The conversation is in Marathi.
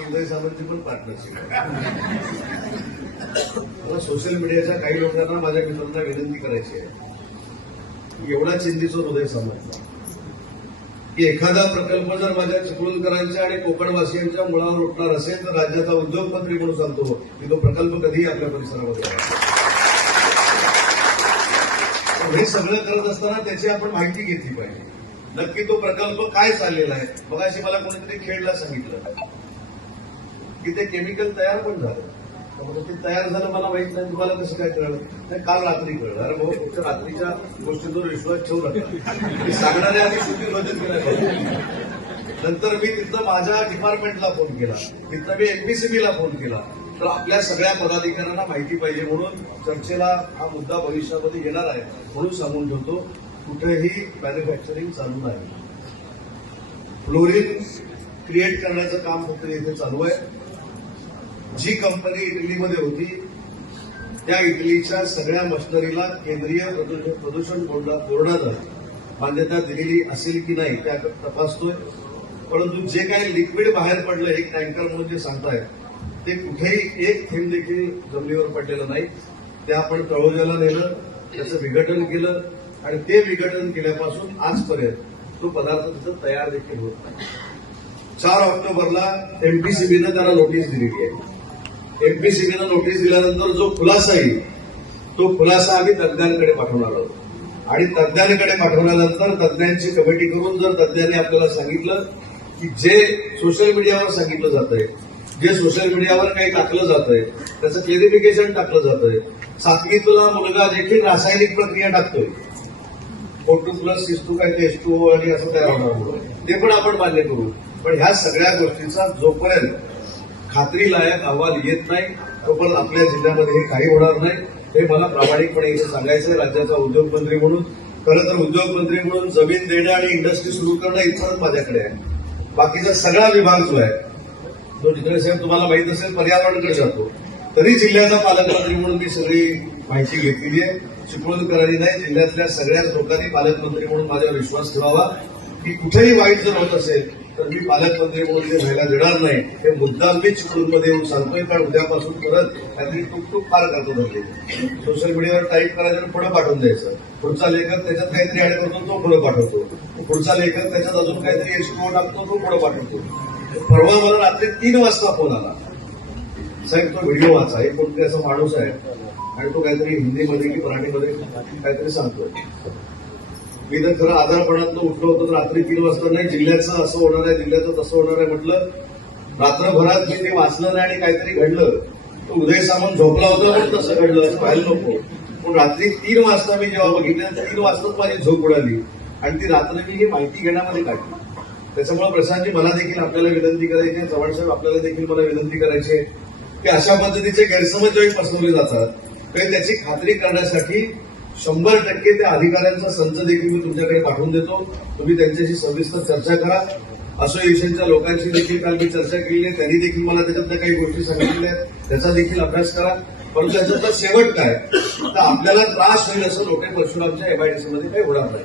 संजय सावंतची पण पार्टनरशिप मला सोशल मीडियाच्या काही लोकांना माझ्या मित्रांना विनंती करायची आहे. एवढा चिंतीचं हृदय समजला. की एखादा प्रकल्प जर माझ्या चिपळूणकरांच्या आणि कोकणवासियांच्या मुळावर उठणार असेल तर राज्याचा उद्योगमंत्री म्हणून सांगतो की तो प्रकल्प कधीही आपल्या परिसरामध्ये हे सगळं करत असताना त्याची आपण माहिती घेतली पाहिजे. नक्की तो प्रकल्प काय चाललेला आहे? मग अशी मला कोणीतरी खेळला सांगितलं. की ते केमिकल तयार पण झालं. ते तयार झालं मला माहीत नाही तुम्हाला कसं काय कळलं. नाही काल रात्री कळलं. अरे भाऊ फक्त रात्रीच्या गोष्टींवर विश्वास ठेवू नका. सांगणाऱ्या आधी सुधीर मदत केलं नंतर मी तिथं माझ्या डिपार्टमेंटला फोन केला. तिथं मी एमपीसीबीला फोन केला. तर आपल्या सगळ्या पदाधिकाऱ्यांना माहिती पाहिजे म्हणून चर्चेला हा मुद्दा भविष्यामध्ये येणार आहे म्हणून सांगून ठेवतो. कुठेही मॅन्युफॅक्चरिंग चालू नाही. फ्लोरिन क्रिएट करण्याचं काम फक्त इथे चालू आहे. जी कंपनी इटलीमध्ये होती त्या इटलीच्या सगळ्या मशिनरीला केंद्रीय प्रदूषण बोर्डानं मान्यता दिलेली असेल की नाही त्या तपासतोय. परंतु जे काही लिक्विड बाहेर पडलं एक टँकर म्हणून जे सांगताय ते कुठेही एक थेंब देखील जमिनीवर पडलेलं नाही. ते आपण तळोजाला नेलं त्याचं विघटन केलं आणि ते विघटन केल्यापासून आजपर्यंत तो पदार्थ तिथं तयार देखील होत नाही. चार ऑक्टोबरला एमपीसीबीनं त्याला नोटीस दिलेली आहे. एमपीसीबीनं नोटीस दिल्यानंतर जो खुलासा येईल तो खुलासा आम्ही तज्ज्ञांकडे पाठवणार आहोत. आणि तज्ज्ञांकडे पाठवल्यानंतर तज्ज्ञांची कमिटी करून जर तज्ज्ञांनी आपल्याला सांगितलं की जे सोशल मीडियावर सांगितलं जातंय जे सोशल मीडियावर काही टाकलं जातंय त्याचं क्लेरिफिकेशन टाकलं जातंय सातवीतला मुलगा देखील रासायनिक प्रक्रिया टाकतोय. फोर प्लस सिक्स टू काय टेस्ट टू आणि असं तयार होणार ते पण आपण मान्य करू. पण ह्या सगळ्या गोष्टीचा जोपर्यंत खात्रीलायक अहवाल येत नाही तोपर्यंत आपल्या जिल्ह्यामध्ये हे काही होणार नाही. हे मला प्रामाणिकपणे इथं सांगायचं आहे राज्याचा उद्योगमंत्री म्हणून. खरं तर उद्योगमंत्री म्हणून जमीन देणं आणि इंडस्ट्री सुरू करणं इथंच माझ्याकडे आहे. बाकीचा सगळा विभाग जो आहे जो जिकडे साहेब तुम्हाला माहीत असेल पर्यावरणकडे जातो. तरी जिल्ह्याचा पालकमंत्री म्हणून मी सगळी माहिती घेतलेली आहे. चिपळूणकरांनी नाही जिल्ह्यातल्या सगळ्याच लोकांनी पालकमंत्री म्हणून माझ्यावर विश्वास ठेवावा. की कुठेही वाईट जर होत असेल तर मी पालकमंत्री म्हणून व्हायला देणार नाही हे मुद्दाम मी चिपळूणमध्ये येऊन सांगतोय. कारण उद्यापासून परत काहीतरी टुकटुक फार करतो धरले सोशल मीडियावर टाईप करायचं पुढे पाठवून द्यायचं. पुढचा लेखक त्याच्यात काहीतरी ऍड करतो तो पुढे पाठवतो. पुढचा लेखक त्याच्यात अजून काहीतरी एक्सप्लो टाकतो तो पुढे पाठवतो. परवा मला रात्री तीन वाजता फोन आला. साहेब तो व्हिडिओ वाचा. एक कोणतरी असा माणूस आहे. आणि तो काहीतरी हिंदीमध्ये की मराठीमध्ये काहीतरी सांगतोय. मी तर खरं आजारपणात उठलो होतो तर रात्री तीन वाजता नाही जिल्ह्याचं असं होणार आहे जिल्ह्याचं तसं होणार आहे म्हटलं. रात्रभरात मी ते वाचलं नाही आणि काहीतरी घडलं तर उदय सामंत झोपला होता पण तसं घडलं असं व्हायला नको. पण रात्री तीन वाजता मी जेव्हा बघितलं तीन वाजताच माझी झोप उडाली. आणि ती रात्र मी ही माहिती घेण्यामध्ये काढली. त्याच्यामुळे प्रशांतजी मला देखील आपल्याला विनंती करायची आहे चव्हाणसाहेब आपल्याला देखील मला विनंती करायची आहे की अशा पद्धतीचे गैरसमज ज्यावेळी पसरवले जातात त्याची खात्री करण्यासाठी शंभर टक्के त्या अधिकाऱ्यांचा संच देखील मी तुमच्याकडे पाठवून देतो. तुम्ही त्यांच्याशी सविस्तर चर्चा करा. असोसिएशनच्या लोकांशी देखील काल मी चर्चा केली आहे. त्यांनी देखील मला त्याच्यातल्या काही गोष्टी सांगितल्या आहेत. त्याचा देखील अभ्यास करा. परंतु त्याच्यातला शेवट काय? तर आपल्याला त्रास होईल असं लोटे परशुरामच्या एमआयडीसी मध्ये काही होणार नाही.